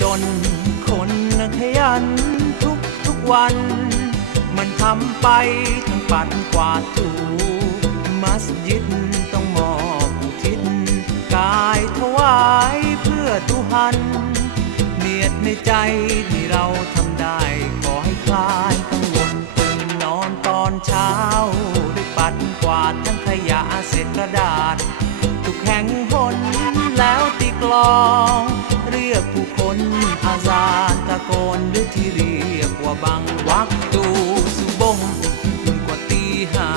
จน คนขยันทุกทุกวัน มันทำไปทั้งปัดกวาดถูมัสยิดต้องมอบทิศกายถวายเพื่อทุหัน เนียดในใจที่เราทำได้ ขอให้คลายกังวลตื่นนอนตอนเช้าด้วยปัดกวาดทั้งขยะเศษกระดาษ ทุกแห่งหนแล้วตีกลองาซานตะโกนหรือที่เรียกว่าบังวักตูสุบงกว่าตีห้า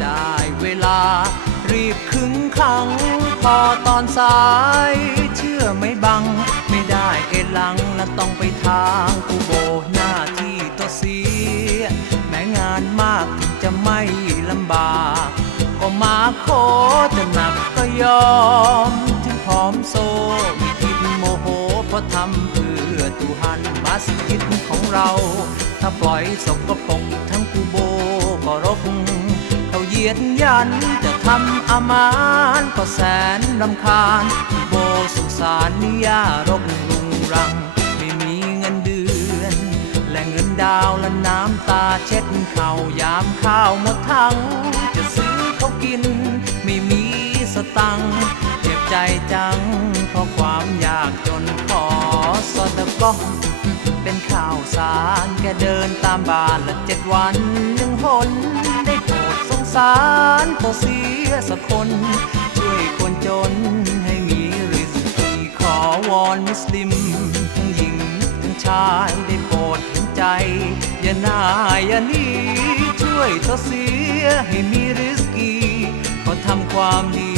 ได้เวลา รีบขึงขัง พอตอนสาย เชื่อไม่บัง ไม่ได้เอ็นหลังและต้องไปทางกูโบหน้าที่ตัวเสีย แม้งานมากถึงจะไม่ลำบาก ก็มาขอแต่หนักก็ยอม ปล่อยสกปรกอีกทั้งกูโบก็รกเขาเยียดยันจะทำอามานก็แสนรำคาญกูโบสุสารนิยารกรุงรัง ไม่มีเงินเดือน และเงินดาวและน้ำตาเช็ดเขายามข้าวหมดทั้ง จะซื้อเขากิน ไม่มีสตังเจ็บใจจัง เพราะความยากจนขอสอดก็ เป็นข่าวสารแกเดินตามบ้านละเจ็ดวันหนึ่งหนได้โปรดสงสารตัวเสียสักคน ช่วยคนจนให้มีริสกีขอวอนมุสลิม ทั้งหญิงทั้งชายได้โปรดเห็นใจ อย่าน้าอย่านี้ช่วยตัวเสียให้มีริสกีขอทำความดี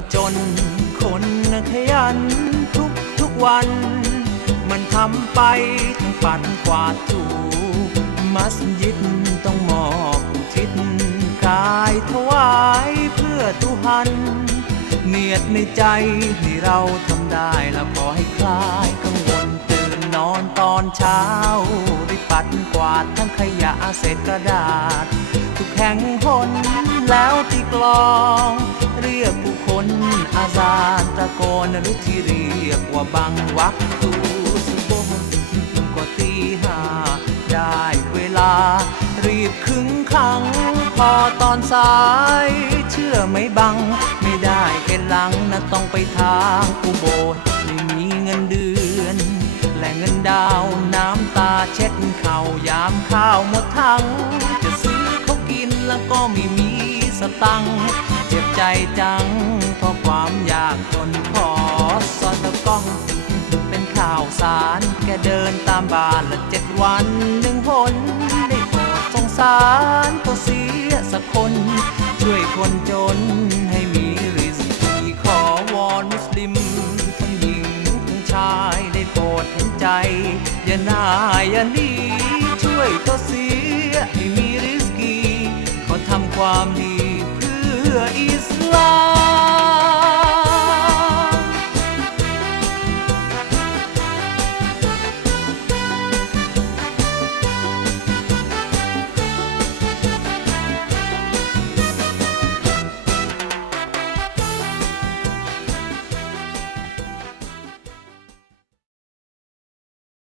มาจน คนขยันทุกทุกวัน มันทำไปทั้งปัดกวาดถูมัสยิดต้องมอบทิศกายถวายเพื่อทุหัน เนียดในใจที่เราทำได้แล้วขอให้คลายกังวลตื่นนอนตอนเช้าได้ปัดกวาดทั้งขยะเศษกระดาษ ทุกแห่งหนแล้วตีกลอง เรียกผู้ นอาซาตะโกนหรือที่เรียกว่าบังวักตูสบงก็ตีห้าได้เวลา รีบขึงขัง พอตอนสาย เชื่อไหม่บัง ไม่ได้เอ็นหลังนะต้องไปทางกูโบสถไม่มีเงินเดือน และเงินดาวน้ำตาเช็ดเขายามข้าวหมดทั้งจะซื้อเขากินแล้วก็ไม่มีสตังเจ็บใจจัง เพราะความยากจนขอสอตะก้อง เป็นข่าวสารแกเดินตามบ้านละเจ็ดวันหนึ่งหนได้โปรดสงสารตัวเสียสักคน ช่วยคนจนให้มีริสกีขอวอนมุสลิม ทั้งหญิงทั้งชายได้โปรดเห็นใจ อย่าหน้าอย่าหนีช่วยตัวเสียให้มีริสกีขอทำความดีเพื่ออิส